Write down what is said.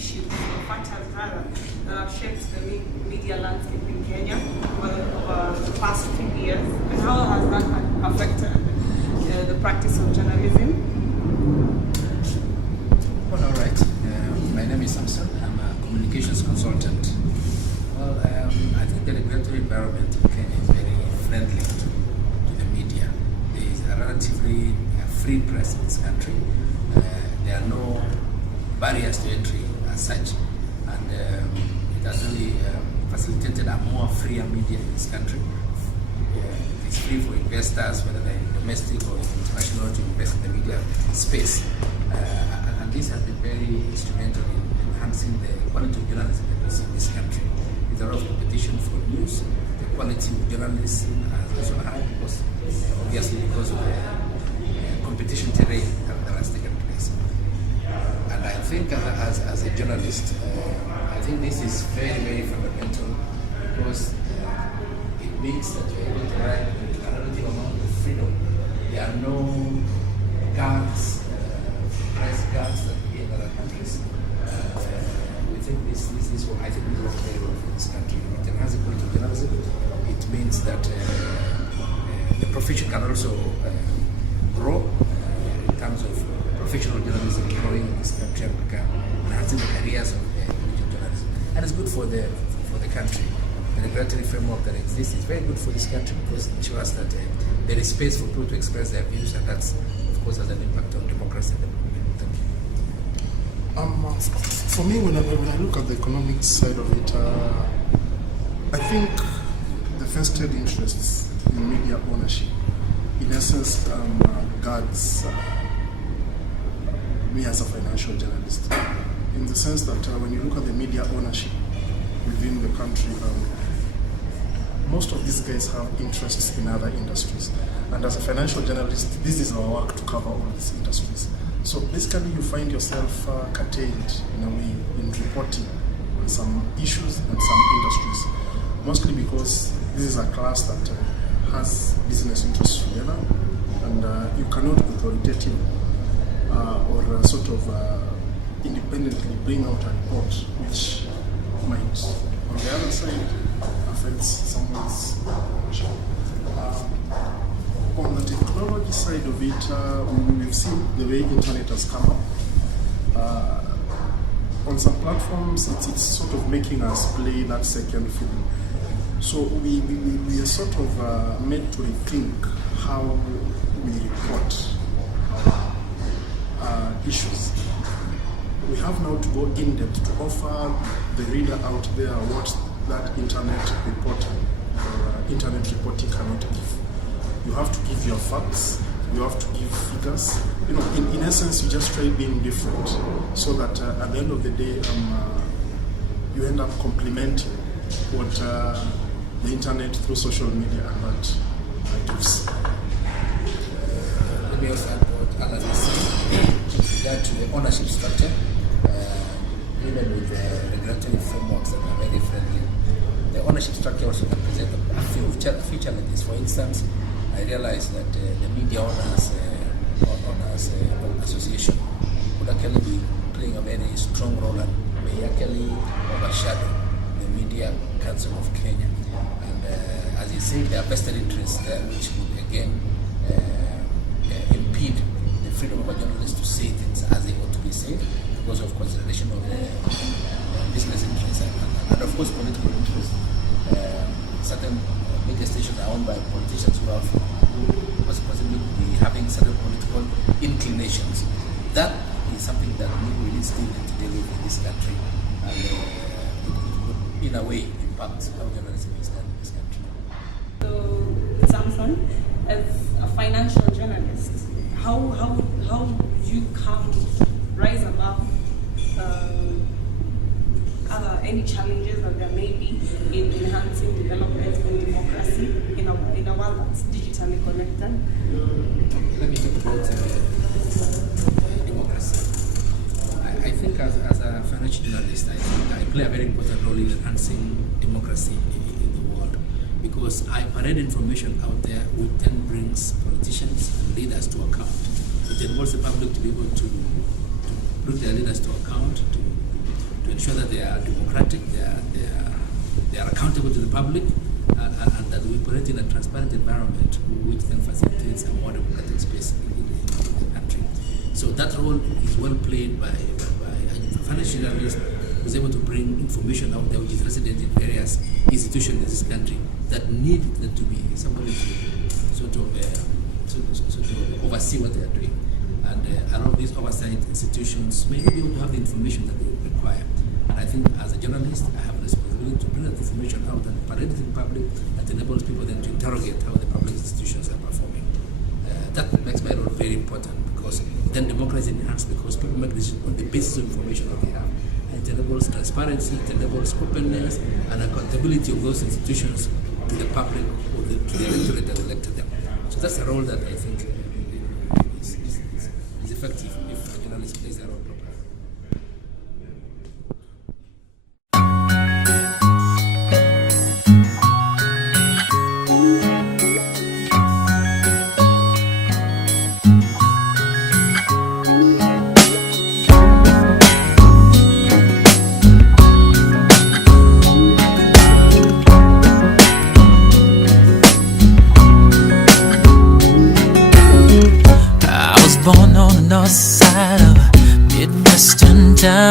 issues or factors rather that have shaped the media landscape in Kenya over the past few years, and how has that affected the practice of journalism? Well, all right. My name is Samson. I'm a communications consultant. Well, I think the regulatory environment in Kenya is very friendly to the media. There is a relatively free press in this country. There are no barriers to entry as such, and it has really facilitated a more freer media in this country. It's free for investors, whether they're domestic or international, to invest in the media space. And this has been very instrumental in enhancing the quality of journalism in this country. There's a lot of competition for news. The quality of journalism has also high because, obviously, because of the competition terrain that has taken place. And I think as a journalist, I think this is very, very fundamental because it means that you're able to write with a relative amount of freedom. There are no guards, press guards that we in other countries. We think this will, I think this works very well for this country. It enhances the quality of journalism. It means that the profession can also grow in terms of professional journalism growing in this country and enhancing the careers of journalists. And it's good for the country. The regulatory framework that exists is very good for this country because it ensures that there is space for people to express their views, and that's, of course, has an impact on democracy. Thank you. For me, when I look at the economic side of it, I think the vested interests in media ownership, in essence, guards me as a financial journalist, in the sense that when you look at the media ownership within the country, most of these guys have interests in other industries. And as a financial journalist, this is our work to cover all these industries. So basically you find yourself curtailed in a way in reporting on some issues and some industries, mostly because this is a class that has business interests together, and you cannot authoritative or sort of independently bring out a report which might, on the other side, affect someone's operation. On the technology side of it, we've seen the way internet has come up. On some platforms, it's sort of making us play that second fiddle. So we are sort of made to rethink how we report issues. We have now to go in depth to offer the reader out there what that internet reporter or internet reporting cannot give. You have to give your facts, you have to give figures. You know, in essence, you just try being different so that at the end of the day, you end up complementing what the internet through social media and that gives. Let me also add what Alan is saying with regard to the ownership structure. Even with the regulatory frameworks that are very friendly, the ownership structure also can present a few challenges. For instance, I realized that the Media Owners Association would actually be playing a very strong role and may actually overshadow the Media Council of Kenya. And as you say, there are vested interests there which would again impede the freedom of a journalist to say things as they ought to be said because of consideration of the business interests and of course political interests. Certain media stations are owned by politicians who possibly be having certain political inclinations. That is something that we really still need to deal with in this country, and it could, in a way, impact how journalism is done in this country. So, Samson, as a financial journalist, how do you rise above any challenges that there may be in enhancing development and democracy in a world that's digitally connected? Let me talk about democracy. I think as a financial journalist, I think I play a very important role in enhancing democracy in the world, because I parade information out there which then brings politicians and leaders to account. It involves the public to be able to put their leaders to account, to to ensure that they are democratic, they are accountable to the public, and that we operate in a transparent environment which then facilitates a more democratic space in the country. So that role is well played by a financial journalist who is able to bring information out there which is resident in various institutions in this country that need them to be somebody to sort of oversee what they are doing. And a lot of these oversight institutions may not be able to have the information that they require. And I think as a journalist, I have a responsibility to bring that information out and parade it in public that enables people then to interrogate how the public institutions are performing. That makes my role very important, because then democracy is enhanced because people make decisions on the basis of information that they have. And it enables transparency, it enables openness and accountability of those institutions to the public or to the electorate that elected them. So that's a role that I think is effective if a journalist plays a role properly. Born on the north side of a Midwestern town.